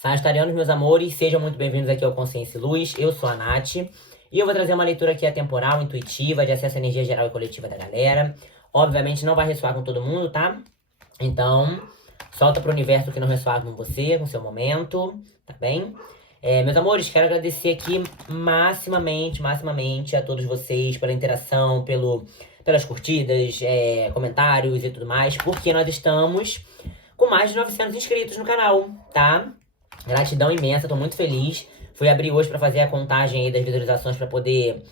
Sagitarianos, meus amores, sejam muito bem-vindos aqui ao Consciência e Luz. Eu sou a Nath e eu vou trazer uma leitura aqui atemporal, intuitiva, de acesso à energia geral e coletiva da galera. Obviamente não vai ressoar com todo mundo, tá? Então, solta pro universo que não ressoar com você, com seu momento, tá bem? Meus amores, quero agradecer aqui maximamente a todos vocês pela interação, pelas curtidas, comentários e tudo mais, porque nós estamos com mais de 900 inscritos no canal, tá? Gratidão imensa, tô muito feliz. Fui abrir hoje pra fazer a contagem aí das visualizações pra poder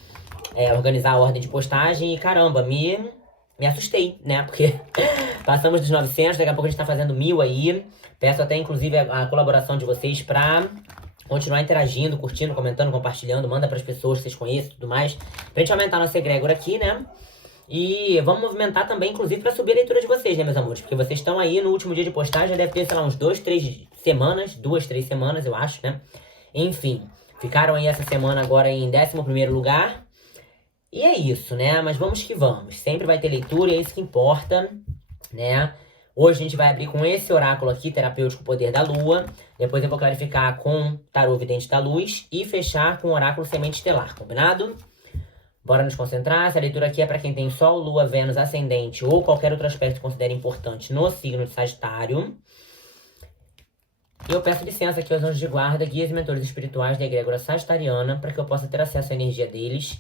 organizar a ordem de postagem e caramba, me assustei, né? Porque passamos dos 900, daqui a pouco a gente tá fazendo 1000 aí. Peço até inclusive a colaboração de vocês pra continuar interagindo, curtindo, comentando, compartilhando. Manda pras pessoas que vocês conhecem e tudo mais. Pra gente aumentar nossa egrégora aqui, né? E vamos movimentar também, inclusive, pra subir a leitura de vocês, né, meus amores? Porque vocês estão aí no último dia de postagem, já deve ter, sei lá, uns 2, 3 semanas. 2, 3 semanas, eu acho, né? Enfim, ficaram aí essa semana agora em 11º lugar. E é isso, né? Mas vamos que vamos. Sempre vai ter leitura e é isso que importa, né? Hoje a gente vai abrir com esse oráculo aqui, terapêutico Poder da Lua. Depois eu vou clarificar com Tarô Vidente da Luz e fechar com o oráculo Semente Estelar, combinado? Bora nos concentrar. Essa leitura aqui é para quem tem Sol, Lua, Vênus, Ascendente ou qualquer outro aspecto que considere importante no signo de Sagitário. E eu peço licença aqui aos anjos de guarda, guias e mentores espirituais da egrégora sagitariana para que eu possa ter acesso à energia deles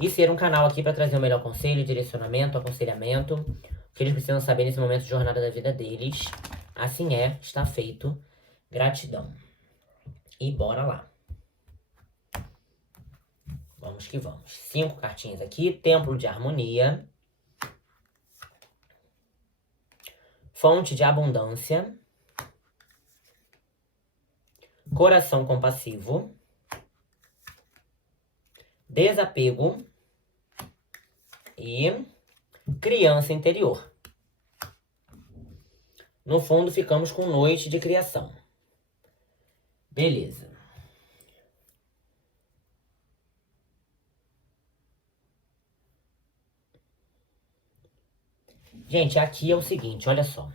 e ser um canal aqui para trazer o melhor conselho, direcionamento, aconselhamento, o que eles precisam saber nesse momento de jornada da vida deles. Assim é, está feito. Gratidão. E bora lá. Vamos que vamos. 5 cartinhas aqui. Templo de harmonia. Fonte de abundância. Coração compassivo. Desapego. E criança interior. No fundo, ficamos com noite de criação. Beleza. Gente, aqui é o seguinte, olha só.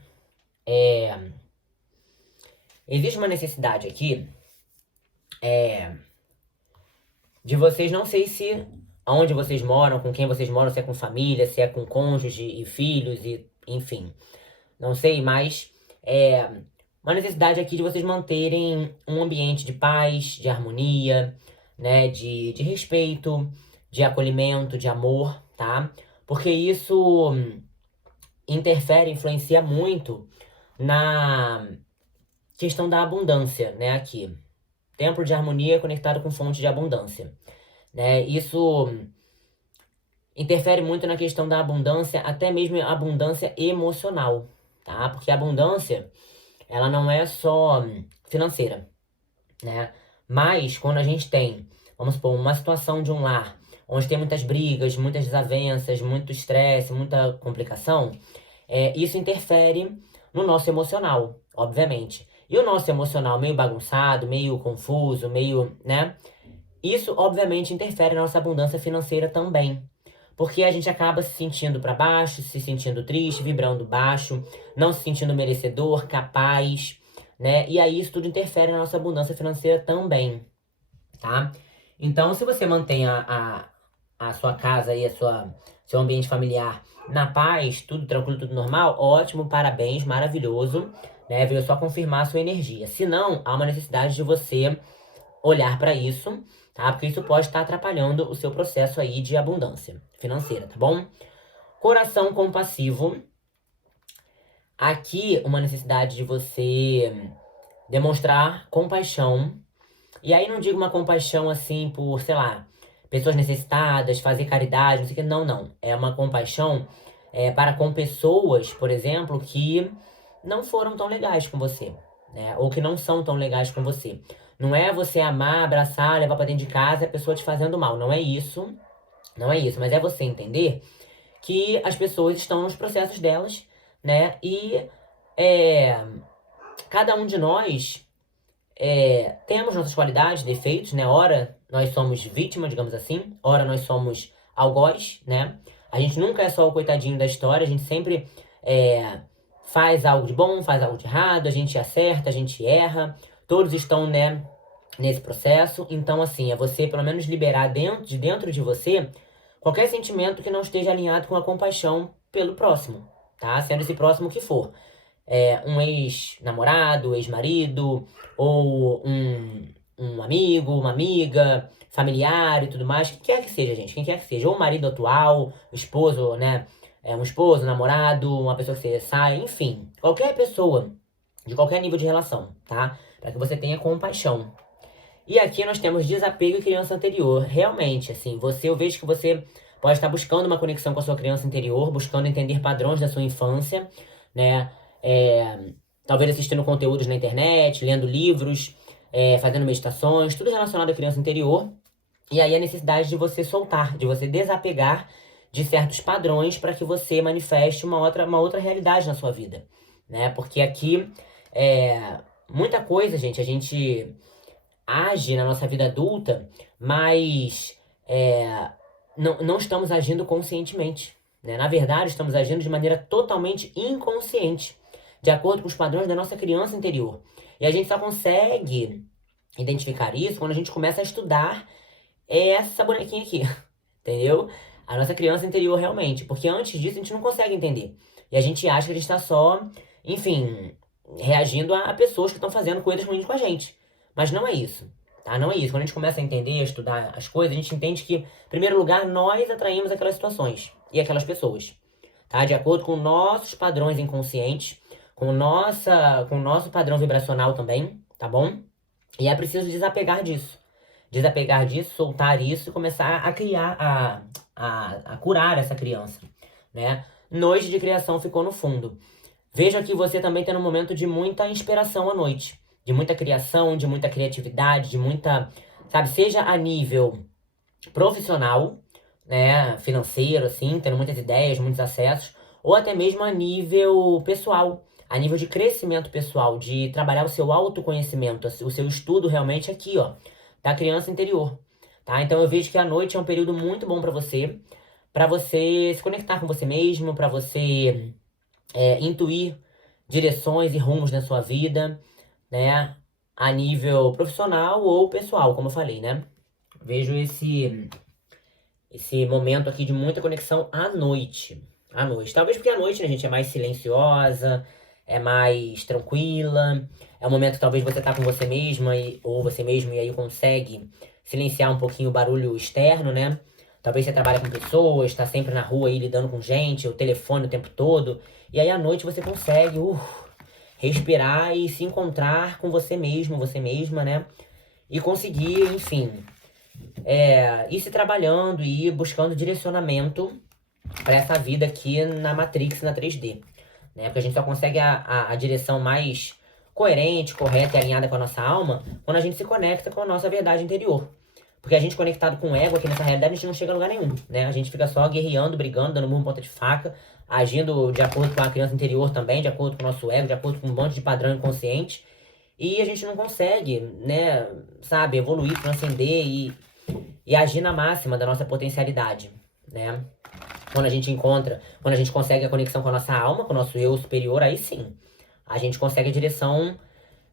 Existe uma necessidade aqui de vocês, não sei se aonde vocês moram, com quem vocês moram, se é com família, se é com cônjuge e filhos, e enfim. Não sei, mas uma necessidade aqui de vocês manterem um ambiente de paz, de harmonia, né, de respeito, de acolhimento, de amor, tá? Porque isso interfere, influencia muito na questão da abundância, né, aqui. Templo de harmonia conectado com fonte de abundância, né? Isso interfere muito na questão da abundância, até mesmo a abundância emocional, tá? Porque a abundância, ela não é só financeira, né? Mas quando a gente tem, vamos supor, uma situação de um lar, onde tem muitas brigas, muitas desavenças, muito estresse, muita complicação, isso interfere no nosso emocional, obviamente. E o nosso emocional meio bagunçado, meio confuso, meio, né? Isso, obviamente, interfere na nossa abundância financeira também. Porque a gente acaba se sentindo para baixo, se sentindo triste, vibrando baixo, não se sentindo merecedor, capaz, né? E aí isso tudo interfere na nossa abundância financeira também, tá? Então, se você mantém a sua casa e seu ambiente familiar na paz, tudo tranquilo, tudo normal, ótimo, parabéns, maravilhoso, né? Veio só confirmar a sua energia. Se não, há uma necessidade de você olhar para isso, tá? Porque isso pode estar atrapalhando o seu processo aí de abundância financeira, tá bom? Coração compassivo. Aqui, uma necessidade de você demonstrar compaixão. E aí não digo uma compaixão assim por, sei lá, pessoas necessitadas, fazer caridade, não sei o que. Não, não. É uma compaixão para com pessoas, por exemplo, que não foram tão legais com você, né? Ou que não são tão legais com você. Não é você amar, abraçar, levar pra dentro de casa e a pessoa te fazendo mal. Não é isso. Não é isso. Mas é você entender que as pessoas estão nos processos delas, né? E cada um de nós temos nossas qualidades, defeitos, né? Ora, nós somos vítima, digamos assim. Ora, nós somos algoz, né? A gente nunca é só o coitadinho da história. A gente sempre faz algo de bom, faz algo de errado. A gente acerta, a gente erra. Todos estão, né, nesse processo. Então, assim, é você pelo menos liberar dentro de você qualquer sentimento que não esteja alinhado com a compaixão pelo próximo, tá? Sendo esse próximo que for. Um ex-namorado, ex-marido, ou um amigo, uma amiga, familiar e tudo mais. Quem quer que seja, gente. Quem quer que seja. Ou o marido atual, o esposo, né? Um esposo, um namorado, uma pessoa que você sai, enfim. Qualquer pessoa, de qualquer nível de relação, tá? Para que você tenha compaixão. E aqui nós temos desapego e criança anterior. Realmente, assim, eu vejo que você pode estar buscando uma conexão com a sua criança interior, buscando entender padrões da sua infância, né? Talvez assistindo conteúdos na internet, lendo livros, fazendo meditações, tudo relacionado à criança interior. E aí a necessidade de você soltar, de você desapegar de certos padrões para que você manifeste uma outra realidade na sua vida, né? Porque aqui, muita coisa, gente, a gente age na nossa vida adulta, mas não estamos agindo conscientemente, né? Na verdade, estamos agindo de maneira totalmente inconsciente, de acordo com os padrões da nossa criança interior. E a gente só consegue identificar isso quando a gente começa a estudar essa bonequinha aqui, entendeu? A nossa criança interior realmente, porque antes disso a gente não consegue entender. E a gente acha que a gente está só, enfim, reagindo a pessoas que estão fazendo coisas ruins com a gente. Mas não é isso, tá? Não é isso. Quando a gente começa a entender, a estudar as coisas, a gente entende que, em primeiro lugar, nós atraímos aquelas situações e aquelas pessoas, tá? De acordo com nossos padrões inconscientes, com o nosso padrão vibracional também, tá bom? E é preciso desapegar disso. Desapegar disso, soltar isso e começar a criar, a curar essa criança, né? Noite de criação ficou no fundo. Veja que você também tem um momento de muita inspiração à noite. De muita criação, de muita criatividade, de muita, sabe, seja a nível profissional, né, financeiro, assim, tendo muitas ideias, muitos acessos, ou até mesmo a nível pessoal, a nível de crescimento pessoal, de trabalhar o seu autoconhecimento, o seu estudo realmente aqui, ó, da criança interior, tá? Então eu vejo que a noite é um período muito bom para você se conectar com você mesmo, para você intuir direções e rumos na sua vida, né? A nível profissional ou pessoal, como eu falei, né? Vejo esse momento aqui de muita conexão à noite. À noite. Talvez porque à noite, né, a gente é mais silenciosa, é mais tranquila. É um momento que talvez você tá com você mesma ou você mesmo e aí consegue silenciar um pouquinho o barulho externo, né? Talvez você trabalhe com pessoas, tá sempre na rua aí lidando com gente, o telefone o tempo todo. E aí à noite você consegue respirar e se encontrar com você mesmo, você mesma, né? E conseguir, enfim, ir se trabalhando e ir buscando direcionamento para essa vida aqui na Matrix, na 3D. Né? Porque a gente só consegue a direção mais coerente, correta e alinhada com a nossa alma quando a gente se conecta com a nossa verdade interior. Porque a gente conectado com o ego aqui nessa realidade, a gente não chega a lugar nenhum, né? A gente fica só guerreando, brigando, dando murro em ponta de faca, agindo de acordo com a criança interior também, de acordo com o nosso ego, de acordo com um monte de padrão inconsciente. E a gente não consegue, né, sabe, evoluir, transcender e agir na máxima da nossa potencialidade, né? Quando a gente consegue a conexão com a nossa alma, com o nosso eu superior, aí sim, a gente consegue a direção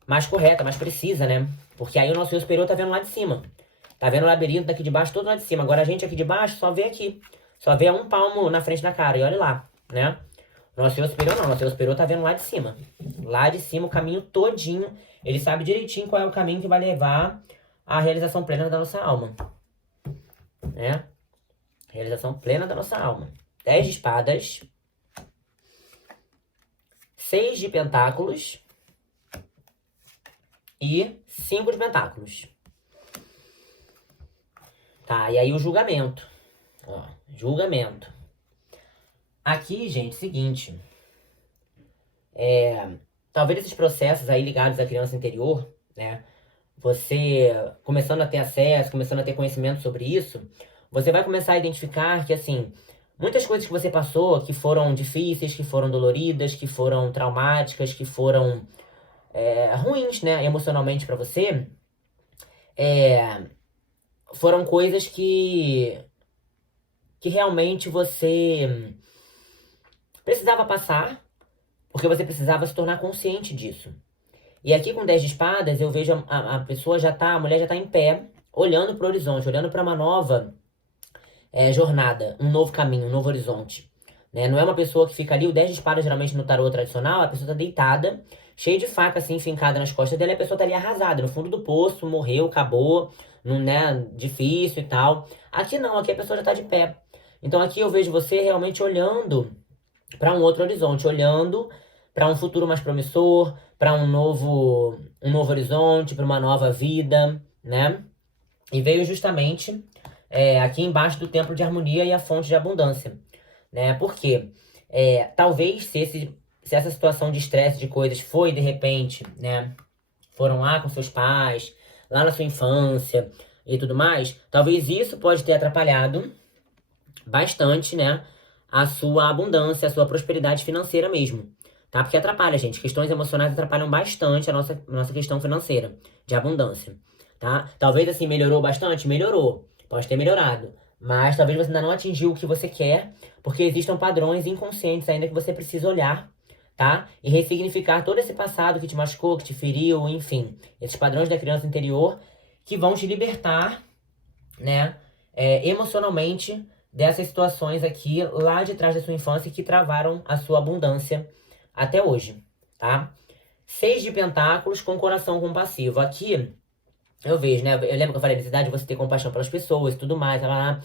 mais correta, mais precisa, né? Porque aí o nosso eu superior tá vendo lá de cima. Tá vendo o labirinto daqui de baixo todo lá de cima. Agora a gente aqui de baixo só vê aqui. Só vê um palmo na frente da cara. E olha lá, né? Nosso eu superior não. Nosso eu superior tá vendo lá de cima. Lá de cima o caminho todinho. Ele sabe direitinho qual é o caminho que vai levar à realização plena da nossa alma. Né? Realização plena da nossa alma. 10 de espadas. 6 de pentáculos. E 5 de pentáculos. Tá, e aí o julgamento. Ó, julgamento. Aqui, gente, seguinte. Talvez esses processos aí ligados à criança interior, né? Você começando a ter acesso, começando a ter conhecimento sobre isso, você vai começar a identificar que, assim, muitas coisas que você passou, que foram difíceis, que foram doloridas, que foram traumáticas, que foram ruins, né, emocionalmente pra você, foram coisas que realmente você precisava passar, porque você precisava se tornar consciente disso. E aqui com 10 de espadas, eu vejo a pessoa já tá, a mulher já tá em pé, olhando pro horizonte, olhando para uma nova jornada, um novo caminho, um novo horizonte. Né? Não é uma pessoa que fica ali, o 10 de espadas geralmente no tarô tradicional, a pessoa tá deitada, cheia de faca assim, fincada nas costas dela, e a pessoa tá ali arrasada, no fundo do poço, morreu, acabou, não, né, difícil e tal. Aqui não, aqui a pessoa já tá de pé. Então aqui eu vejo você realmente olhando para um outro horizonte, olhando para um futuro mais promissor, para um novo horizonte, para uma nova vida, né? E veio justamente aqui embaixo do templo de harmonia e a fonte de abundância, né? Porque talvez se essa situação de estresse de coisas foi de repente, né? Foram lá com seus pais, lá na sua infância e tudo mais, talvez isso pode ter atrapalhado bastante, né? A sua abundância, a sua prosperidade financeira mesmo. Tá? Porque atrapalha, gente. Questões emocionais atrapalham bastante a nossa questão financeira, de abundância. Tá? Talvez assim, melhorou bastante? Melhorou. Pode ter melhorado. Mas talvez você ainda não atingiu o que você quer, porque existam padrões inconscientes ainda que você precisa olhar, tá? E ressignificar todo esse passado que te machucou, que te feriu, enfim. Esses padrões da criança interior que vão te libertar, né? Emocionalmente dessas situações aqui lá de trás da sua infância que travaram a sua abundância até hoje, tá? 6 de pentáculos com coração compassivo. Aqui eu vejo, né? Eu lembro que eu falei da necessidade de você ter compaixão pelas pessoas e tudo mais, lá, lá, lá.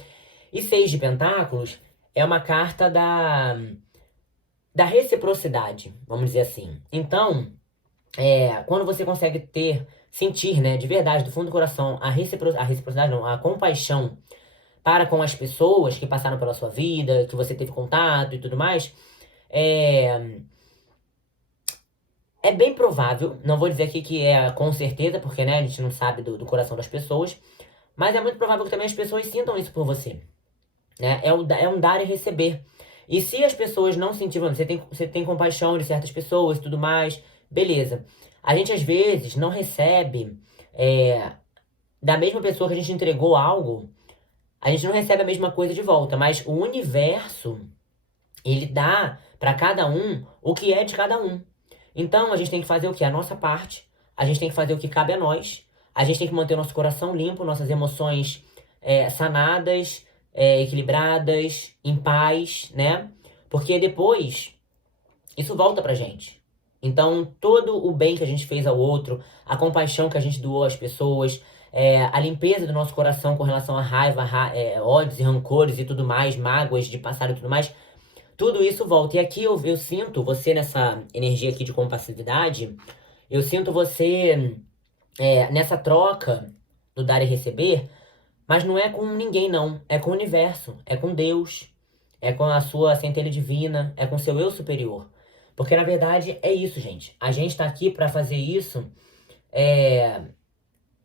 E 6 de pentáculos é uma carta da reciprocidade, vamos dizer assim. Então, quando você consegue sentir, né, de verdade, do fundo do coração, a reciprocidade não, a compaixão para com as pessoas que passaram pela sua vida, que você teve contato e tudo mais, é, é bem provável, não vou dizer aqui que é com certeza, porque né, a gente não sabe do coração das pessoas, mas é muito provável que também as pessoas sintam isso por você. Né? É um dar e receber. E se as pessoas não sentirem, você tem compaixão de certas pessoas e tudo mais, beleza. A gente às vezes não recebe da mesma pessoa que a gente entregou algo, a gente não recebe a mesma coisa de volta, mas o universo, ele dá para cada um o que é de cada um. Então a gente tem que fazer o que? A nossa parte, a gente tem que fazer o que cabe a nós, a gente tem que manter o nosso coração limpo, nossas emoções sanadas, equilibradas, em paz, né? Porque depois isso volta pra gente. Então, todo o bem que a gente fez ao outro, a compaixão que a gente doou às pessoas, a limpeza do nosso coração com relação à raiva, ódios e rancores e tudo mais, mágoas de passado e tudo mais, tudo isso volta. E aqui eu sinto você nessa energia aqui de compassividade, eu sinto você nessa troca do dar e receber, mas não é com ninguém, não. É com o universo, é com Deus, é com a sua centelha divina, é com o seu eu superior. Porque na verdade é isso, gente. A gente tá aqui pra fazer isso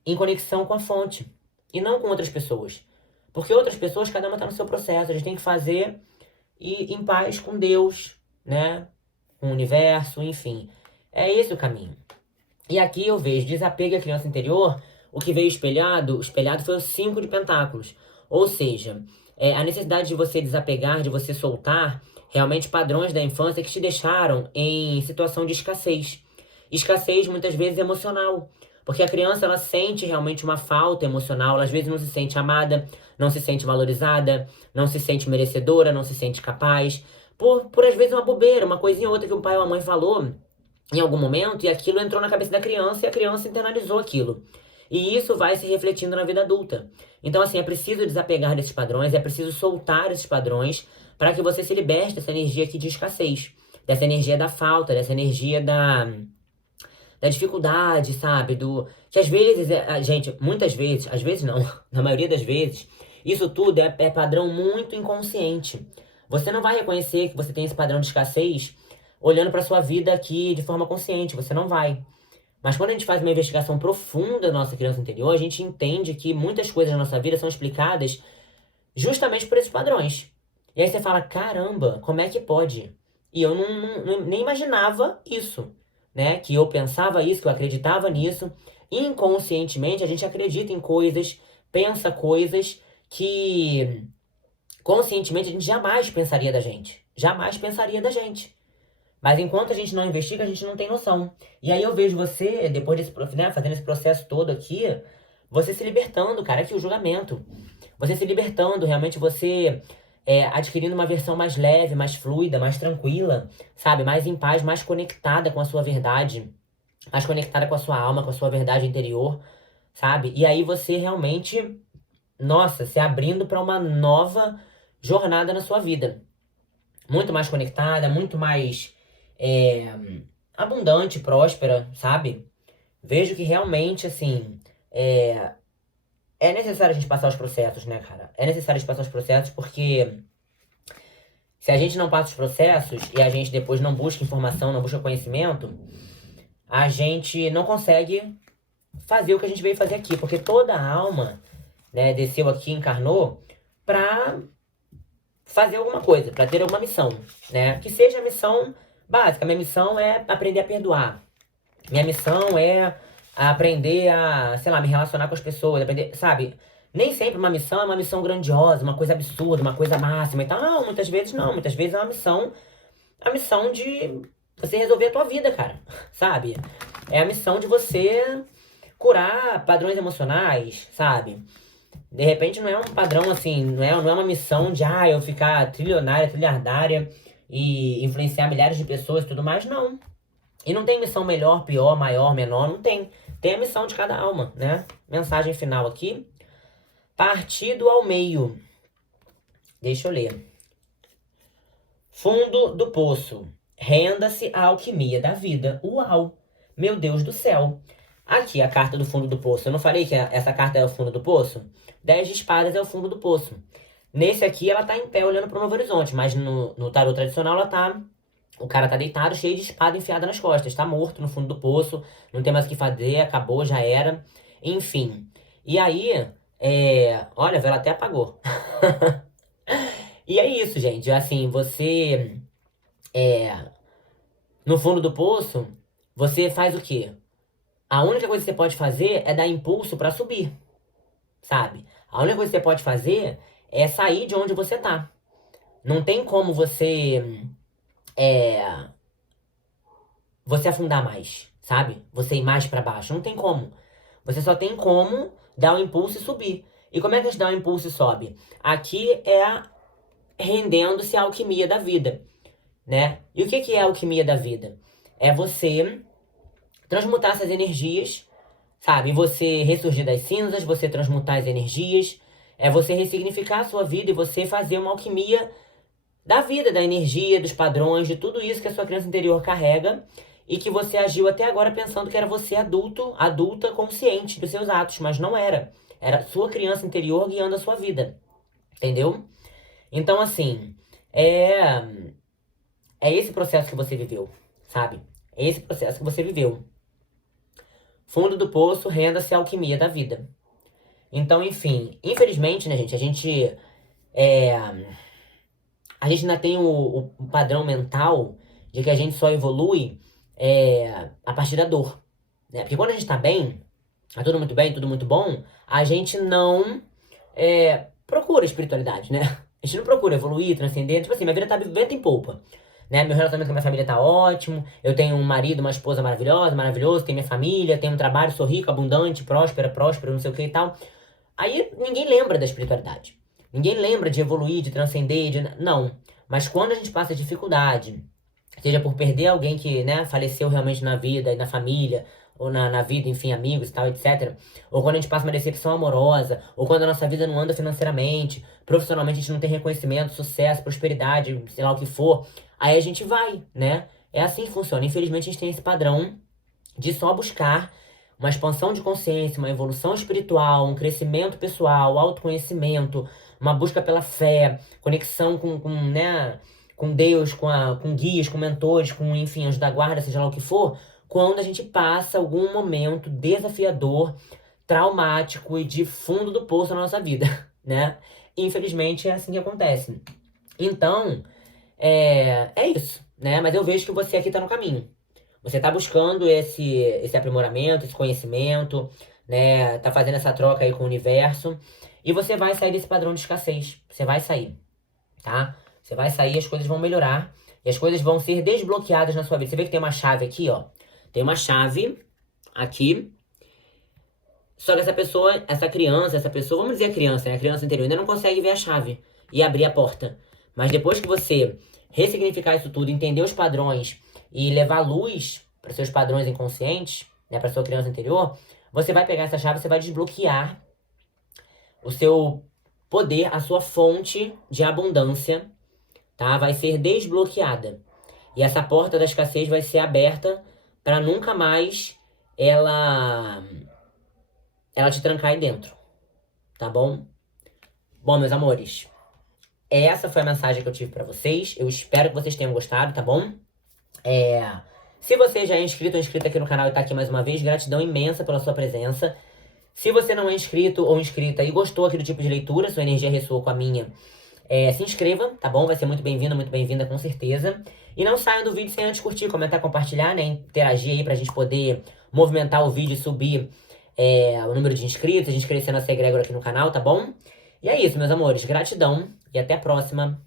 em conexão com a fonte e não com outras pessoas. Porque outras pessoas, cada uma tá no seu processo. A gente tem que fazer e em paz com Deus, né? Com o universo, enfim. É esse o caminho. E aqui eu vejo desapego à criança interior. O que veio espelhado foi o 5 de pentáculos. Ou seja, a necessidade de você desapegar, de você soltar realmente padrões da infância que te deixaram em situação de escassez. Escassez muitas vezes emocional. Porque a criança, ela sente realmente uma falta emocional, ela às vezes não se sente amada, não se sente valorizada, não se sente merecedora, não se sente capaz. Por às vezes uma bobeira, uma coisinha ou outra que o pai ou a mãe falou em algum momento, e aquilo entrou na cabeça da criança e a criança internalizou aquilo. E isso vai se refletindo na vida adulta. Então, assim, é preciso desapegar desses padrões, é preciso soltar esses padrões para que você se liberte dessa energia aqui de escassez, dessa energia da falta, dessa energia da dificuldade, sabe? Que às vezes, gente, muitas vezes, às vezes não, na maioria das vezes, isso tudo é padrão muito inconsciente. Você não vai reconhecer que você tem esse padrão de escassez olhando para sua vida aqui de forma consciente, você não vai. Mas quando a gente faz uma investigação profunda da nossa criança interior, a gente entende que muitas coisas na nossa vida são explicadas justamente por esses padrões. E aí você fala, caramba, como é que pode? E eu nem imaginava isso, né? Que eu pensava isso, que eu acreditava nisso. Inconscientemente, a gente acredita em coisas, pensa coisas que conscientemente a gente jamais pensaria da gente. Jamais pensaria da gente. Mas enquanto a gente não investiga, a gente não tem noção. E aí eu vejo você, depois desse, né, fazendo esse processo todo aqui, você se libertando, cara, aqui o julgamento. Você se libertando, realmente você adquirindo uma versão mais leve, mais fluida, mais tranquila, sabe? Mais em paz, mais conectada com a sua verdade, mais conectada com a sua alma, com a sua verdade interior, sabe? E aí você realmente, nossa, se abrindo para uma nova jornada na sua vida. Muito mais conectada, muito mais é, abundante, próspera, sabe? Vejo que realmente, assim, é necessário a gente passar os processos, né, cara? É necessário a gente passar os processos porque se a gente não passa os processos e a gente depois não busca informação, não busca conhecimento, a gente não consegue fazer o que a gente veio fazer aqui. Porque toda a alma, né, desceu aqui, encarnou, pra fazer alguma coisa, pra ter alguma missão, né? Que seja a missão básica. Minha missão é aprender a perdoar. Minha missão é aprender a, sei lá, me relacionar com as pessoas, aprender, sabe? Nem sempre uma missão é uma missão grandiosa, uma coisa absurda, uma coisa máxima e tal. Não, muitas vezes não. Muitas vezes é uma missão, a missão de você resolver a tua vida, cara, sabe? É a missão de você curar padrões emocionais, sabe? De repente não é um padrão assim, não é uma missão de, eu ficar trilionária, trilhardária e influenciar milhares de pessoas e tudo mais, não. E não tem missão melhor, pior, maior, menor, não tem. Tem a missão de cada alma, né? Mensagem final aqui. Partido ao meio. Deixa eu ler. Fundo do poço. Renda-se à alquimia da vida. Uau! Meu Deus do céu. Aqui a carta do fundo do poço. Eu não falei que essa carta é o fundo do poço? 10 de espadas é o fundo do poço. Nesse aqui ela tá em pé olhando para o Novo Horizonte, mas no tarô tradicional ela tá... O cara tá deitado, cheio de espada enfiada nas costas. Tá morto no fundo do poço. Não tem mais o que fazer. Acabou, já era. Enfim. E aí... Olha, a vela até apagou. E é isso, gente. Assim, você... No fundo do poço, você faz o quê? A única coisa que você pode fazer é dar impulso pra subir. Sabe? A única coisa que você pode fazer é sair de onde você tá. Não tem como você... você afundar mais, sabe? Você ir mais pra baixo. Não tem como. Você só tem como dar um impulso e subir. E como é que a gente dá um impulso e sobe? Aqui é rendendo-se à alquimia da vida, né? E o que é a alquimia da vida? É você transmutar essas energias, sabe? Você ressurgir das cinzas, você transmutar as energias. É você ressignificar a sua vida e você fazer uma alquimia da vida, da energia, dos padrões, de tudo isso que a sua criança interior carrega e que você agiu até agora pensando que era você adulto, adulta, consciente dos seus atos, mas não era. Era sua criança interior guiando a sua vida, entendeu? Então, assim, é esse processo que você viveu, sabe? É esse processo que você viveu. Fundo do poço, renda-se à alquimia da vida. Então, enfim, infelizmente, né, gente, a gente ainda tem o padrão mental de que a gente só evolui a partir da dor, né? Porque quando a gente tá tudo muito bem, tudo muito bom, a gente não procura espiritualidade, né? A gente não procura evoluir, transcender. Tipo assim, minha vida tá vento em polpa, né? Meu relacionamento com a minha família tá ótimo, eu tenho um marido, uma esposa maravilhosa, maravilhoso, tenho minha família, tenho um trabalho, sou rico, abundante, próspero, não sei o que e tal. Aí ninguém lembra da espiritualidade. Ninguém lembra de evoluir, de transcender, não. Mas quando a gente passa dificuldade, seja por perder alguém que, né, faleceu realmente na vida e na família, ou na vida, enfim, amigos e tal, etc. Ou quando a gente passa uma decepção amorosa, ou quando a nossa vida não anda financeiramente, profissionalmente a gente não tem reconhecimento, sucesso, prosperidade, sei lá o que for, aí a gente vai, né? É assim que funciona. Infelizmente a gente tem esse padrão de só buscar uma expansão de consciência, uma evolução espiritual, um crescimento pessoal, autoconhecimento, uma busca pela fé, conexão né, com Deus, com guias, com mentores, com, enfim, anjos da guarda, seja lá o que for, quando a gente passa algum momento desafiador, traumático e de fundo do poço na nossa vida, né? Infelizmente é assim que acontece. Então, é isso, né? Mas eu vejo que você aqui tá no caminho. Você tá buscando esse aprimoramento, esse conhecimento, né? Tá fazendo essa troca aí com o universo. E você vai sair desse padrão de escassez. Você vai sair, tá? Você vai sair, as coisas vão melhorar. E as coisas vão ser desbloqueadas na sua vida. Você vê que tem uma chave aqui, ó. Tem uma chave aqui. Só que essa pessoa, vamos dizer a criança, né? A criança interior ainda não consegue ver a chave e abrir a porta. Mas depois que você ressignificar isso tudo, entender os padrões e levar luz para seus padrões inconscientes, né? Para sua criança interior, você vai pegar essa chave, você vai desbloquear o seu poder, a sua fonte de abundância, tá? Vai ser desbloqueada. E essa porta da escassez vai ser aberta para nunca mais ela te trancar aí dentro, tá bom? Bom, meus amores, essa foi a mensagem que eu tive pra vocês. Eu espero que vocês tenham gostado, tá bom? Se você já é inscrito ou inscrita aqui no canal e tá aqui mais uma vez, gratidão imensa pela sua presença. Se você não é inscrito ou inscrita e gostou aqui do tipo de leitura, sua energia ressoou com a minha, se inscreva, tá bom? Vai ser muito bem-vinda com certeza. E não saiam do vídeo sem antes curtir, comentar, compartilhar, né? Interagir aí pra gente poder movimentar o vídeo e subir o número de inscritos, a gente crescer nossa egrégora aqui no canal, tá bom? E é isso, meus amores. Gratidão e até a próxima.